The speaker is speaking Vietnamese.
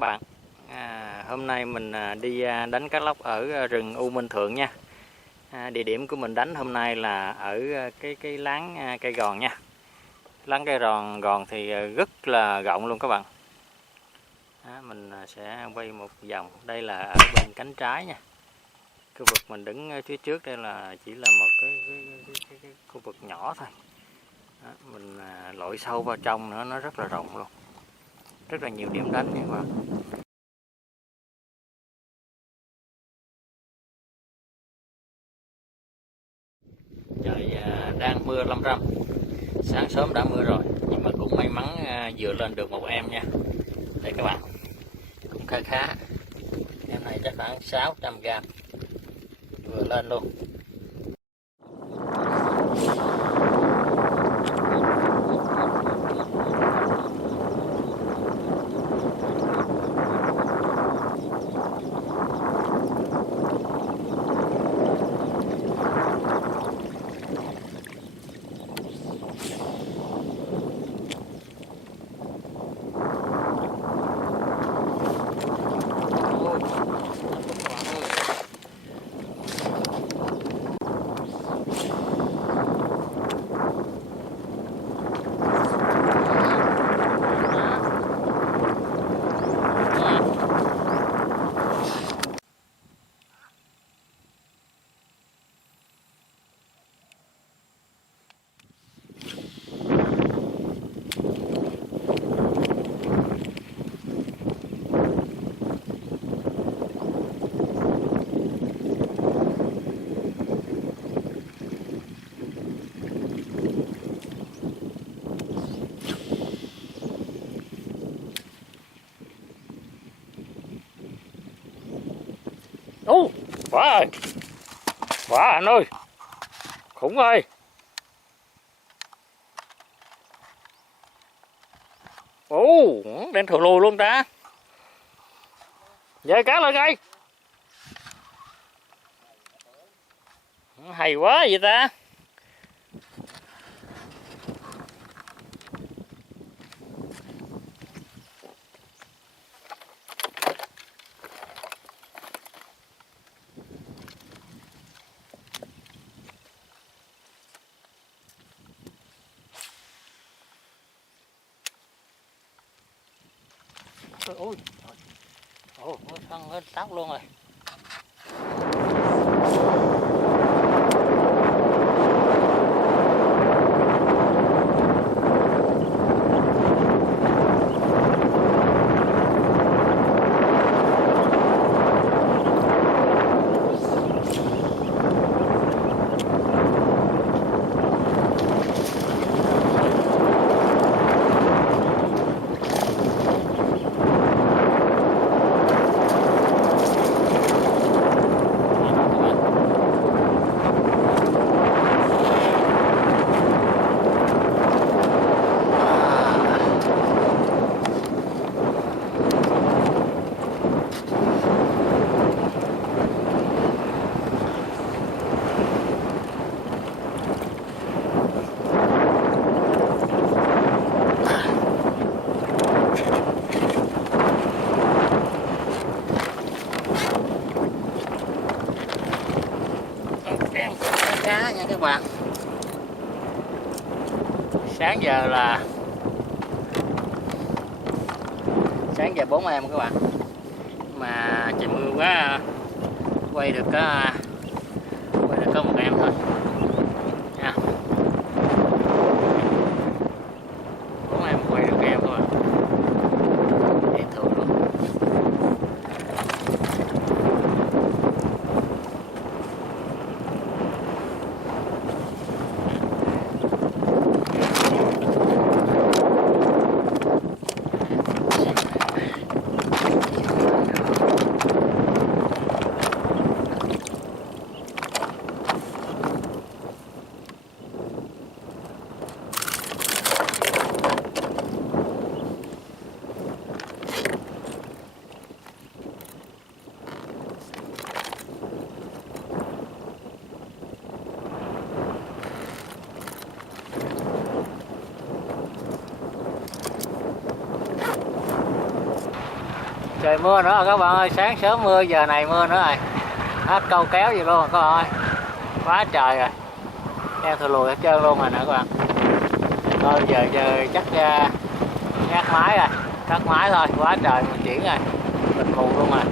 các bạn. Hôm nay mình đi đánh cá lóc ở rừng U Minh Thượng nha. Địa điểm của mình đánh hôm nay là ở cái láng cây gòn nha. Láng cây gòn thì rất là rộng luôn các bạn. Mình sẽ quay một vòng. Đây là ở bên cánh trái nha. Khu vực mình đứng phía trước đây là chỉ là một cái khu vực nhỏ thôi. Mình lội sâu vào trong nữa, nó rất là rộng luôn. Rất là nhiều điểm đánh nha các bạn. Trời đang mưa lâm râm, sáng sớm đã mưa rồi, nhưng mà cũng may mắn vừa lên được một em nha. Đây các bạn, cũng khá khá. Em này chắc khoảng 600g, vừa lên luôn. Quá rồi, quá anh ơi, khủng ơi. Đen thù lù luôn ta. Dời cá lên coi. Hay quá vậy ta. Ôi, thân hết tóc luôn rồi. Cá nha các bạn. Sáng giờ 4 em các bạn, mà trời mưa quá quay được có một em thôi nha. 4 em quay được em thôi, dễ thương luôn. Trời mưa nữa rồi các bạn ơi, sáng sớm mưa, giờ này mưa nữa rồi. Hết câu kéo gì luôn rồi các bạn ơi. Quá trời rồi. Đeo thù lùi hết trơn luôn rồi nè các bạn. Thôi giờ chắc ngắt máy rồi. Cắt máy thôi, quá trời mình chuyển rồi. Mình mù luôn rồi.